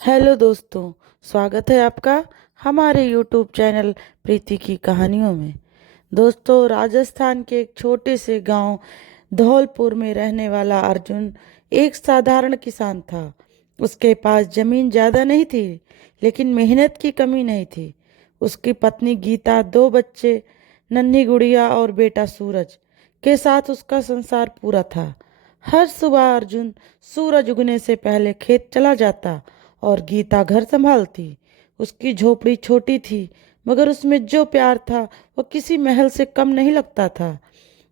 Hello दोस्तों, स्वागत है आपका हमारे यूट्यूब चैनल प्रीति की कहानियों में। दोस्तों, राजस्थान के एक छोटे से गांव धौलपुर में रहने वाला अर्जुन एक साधारण किसान था। उसके पास जमीन ज़्यादा नहीं थी, लेकिन मेहनत की कमी नहीं थी। उसकी पत्नी गीता, दो बच्चे, नन्ही गुड़िया और बेटा सूरज के साथ उसका संसार पूरा था। हर सुबह अर्जुन सूरज उगने से पहले खेत चला जाता और गीता घर संभालती। उसकी झोपड़ी छोटी थी, मगर उसमें जो प्यार था वो किसी महल से कम नहीं लगता था।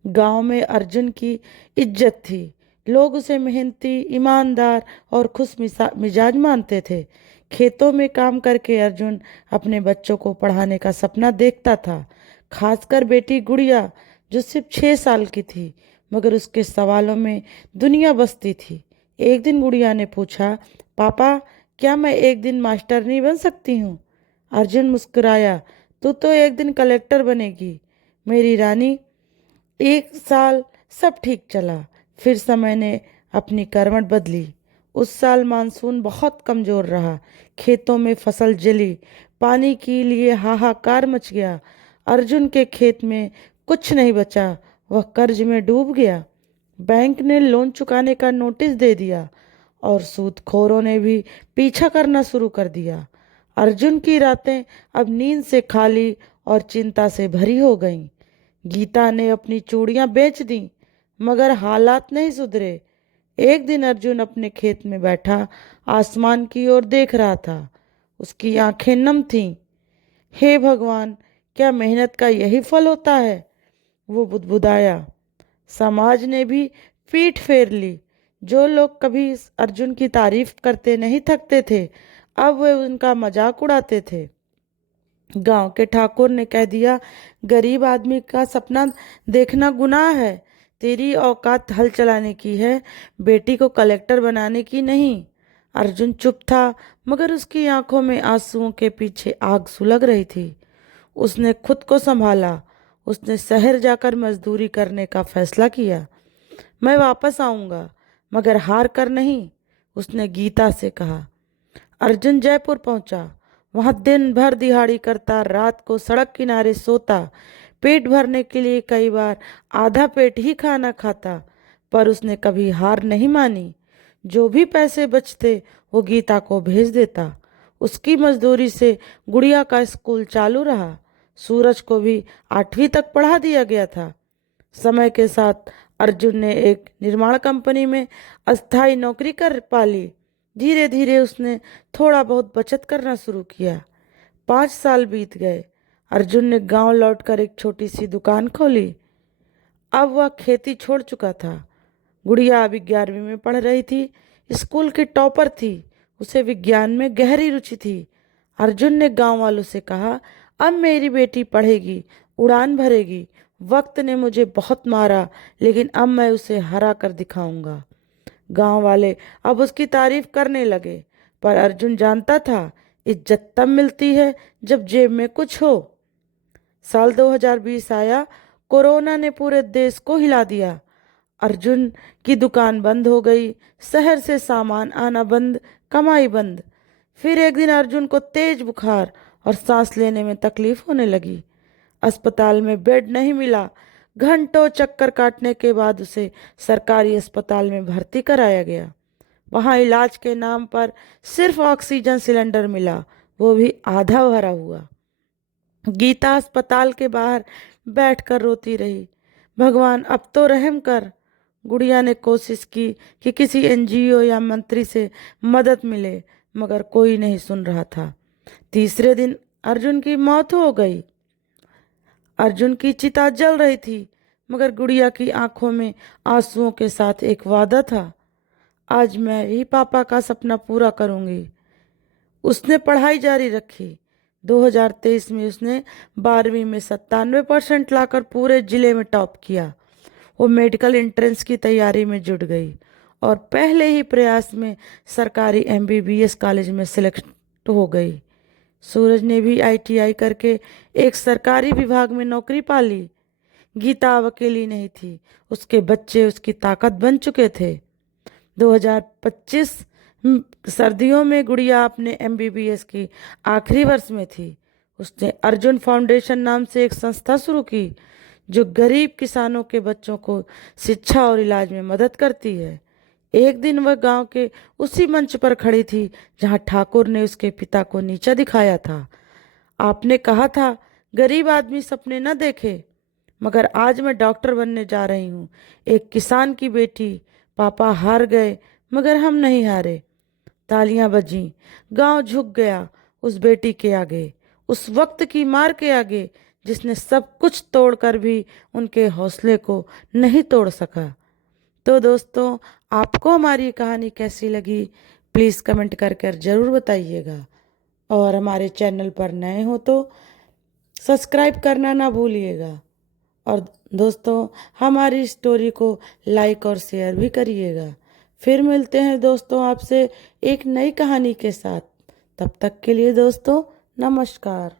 गांव में अर्जुन की इज्जत थी। लोग उसे मेहनती, ईमानदार और मिजाज मानते थे। खेतों में काम करके अर्जुन अपने बच्चों को पढ़ाने का सपना देखता था, खासकर बेटी गुड़िया, जो सिर्फ 6 साल की थी, मगर उसके सवालों में दुनिया बसती थी। एक दिन गुड़िया ने पूछा, पापा, क्या मैं एक दिन मास्टरनी बन सकती हूँ? अर्जुन मुस्कुराया, तू तो एक दिन कलेक्टर बनेगी मेरी रानी। 1 साल सब ठीक चला। फिर समय ने अपनी करवट बदली। उस साल मानसून बहुत कमजोर रहा। खेतों में फसल जली। पानी के लिए हाहाकार मच गया। अर्जुन के खेत में कुछ नहीं बचा। वह कर्ज में डूब गया। बैंक ने लोन चुकाने का नोटिस दे दिया और सूदखोरों ने भी पीछा करना शुरू कर दिया। अर्जुन की रातें अब नींद से खाली और चिंता से भरी हो गईं। गीता ने अपनी चूड़ियां बेच दी, मगर हालात नहीं सुधरे। एक दिन अर्जुन अपने खेत में बैठा आसमान की ओर देख रहा था। उसकी आंखें नम थीं। हे भगवान, क्या मेहनत का यही फल होता है? वो बुदबुदाया। समाज ने भी पीठ फेर ली। जो लोग कभी अर्जुन की तारीफ करते नहीं थकते थे, अब वे उनका मजाक उड़ाते थे। गांव के ठाकुर ने कह दिया, गरीब आदमी का सपना देखना गुनाह है। तेरी औकात हल चलाने की है, बेटी को कलेक्टर बनाने की नहीं। अर्जुन चुप था, मगर उसकी आंखों में आंसुओं के पीछे आग सुलग रही थी। उसने खुद को संभाला। उसने शहर जाकर मजदूरी करने का फैसला किया। मैं वापस आऊंगा, मगर हार कर नहीं, उसने गीता से कहा। अर्जुन जयपुर पहुंचा। वहां दिन भर दिहाड़ी करता, रात को सड़क किनारे सोता, पेट भरने के लिए कई बार आधा पेट ही खाना खाता, पर उसने कभी हार नहीं मानी। जो भी पैसे बचते वो गीता को भेज देता। उसकी मजदूरी से गुड़िया का स्कूल चालू रहा। सूरज को भी 8वीं तक पढ़ा दिया गया था। समय के साथ अर्जुन ने एक निर्माण कंपनी में अस्थायी नौकरी कर पाली। धीरे धीरे उसने थोड़ा बहुत बचत करना शुरू किया। 5 साल बीत गए। अर्जुन ने गांव लौटकर एक छोटी सी दुकान खोली। अब वह खेती छोड़ चुका था। गुड़िया अभी 11वीं में पढ़ रही थी। स्कूल की टॉपर थी। उसे विज्ञान में गहरी रुचि थी। अर्जुन ने गांव वालों से कहा, अब मेरी बेटी पढ़ेगी, उड़ान भरेगी। वक्त ने मुझे बहुत मारा, लेकिन अब मैं उसे हरा कर दिखाऊंगा। गांव वाले अब उसकी तारीफ करने लगे, पर अर्जुन जानता था, इज्जत तब मिलती है जब जेब में कुछ हो। साल 2020 आया। कोरोना ने पूरे देश को हिला दिया। अर्जुन की दुकान बंद हो गई। शहर से सामान आना बंद, कमाई बंद। फिर एक दिन अर्जुन को तेज बुखार और सांस लेने में तकलीफ होने लगी। अस्पताल में बेड नहीं मिला। घंटों चक्कर काटने के बाद उसे सरकारी अस्पताल में भर्ती कराया गया। वहां इलाज के नाम पर सिर्फ ऑक्सीजन सिलेंडर मिला, वो भी आधा भरा हुआ। गीता अस्पताल के बाहर बैठकर रोती रही। भगवान, अब तो रहम कर। गुड़िया ने कोशिश की कि किसी एनजीओ या मंत्री से मदद मिले, मगर कोई नहीं सुन रहा था। तीसरे दिन अर्जुन की मौत हो गई। अर्जुन की चिता जल रही थी, मगर गुड़िया की आंखों में आंसुओं के साथ एक वादा था, आज मैं ही पापा का सपना पूरा करूंगी। उसने पढ़ाई जारी रखी। 2023 में उसने 12वीं में 97% लाकर पूरे जिले में टॉप किया। वो मेडिकल एंट्रेंस की तैयारी में जुट गई और पहले ही प्रयास में सरकारी एमबीबीएस कॉलेज में सिलेक्ट हो गई। सूरज ने भी आईटीआई करके एक सरकारी विभाग में नौकरी पा ली। गीता अब अकेली नहीं थी, उसके बच्चे उसकी ताकत बन चुके थे। 2025 सर्दियों में गुड़िया अपने एमबीबीएस की आखिरी वर्ष में थी। उसने अर्जुन फाउंडेशन नाम से एक संस्था शुरू की जो गरीब किसानों के बच्चों को शिक्षा और इलाज में मदद करती है। एक दिन वह गांव के उसी मंच पर खड़ी थी जहां ठाकुर ने उसके पिता को नीचा दिखाया था। आपने कहा था गरीब आदमी सपने न देखे, मगर आज मैं डॉक्टर बनने जा रही हूँ। एक किसान की बेटी। पापा हार गए मगर हम नहीं हारे। तालियां बजीं। गांव झुक गया उस बेटी के आगे, उस वक्त की मार के आगे जिसने सब कुछ तोड़कर भी उनके हौसले को नहीं तोड़ सका। तो दोस्तों, आपको हमारी कहानी कैसी लगी प्लीज़ कमेंट कर ज़रूर बताइएगा। और हमारे चैनल पर नए हो तो सब्सक्राइब करना ना भूलिएगा। और दोस्तों, हमारी स्टोरी को लाइक और शेयर भी करिएगा। फिर मिलते हैं दोस्तों आपसे एक नई कहानी के साथ। तब तक के लिए दोस्तों, नमस्कार।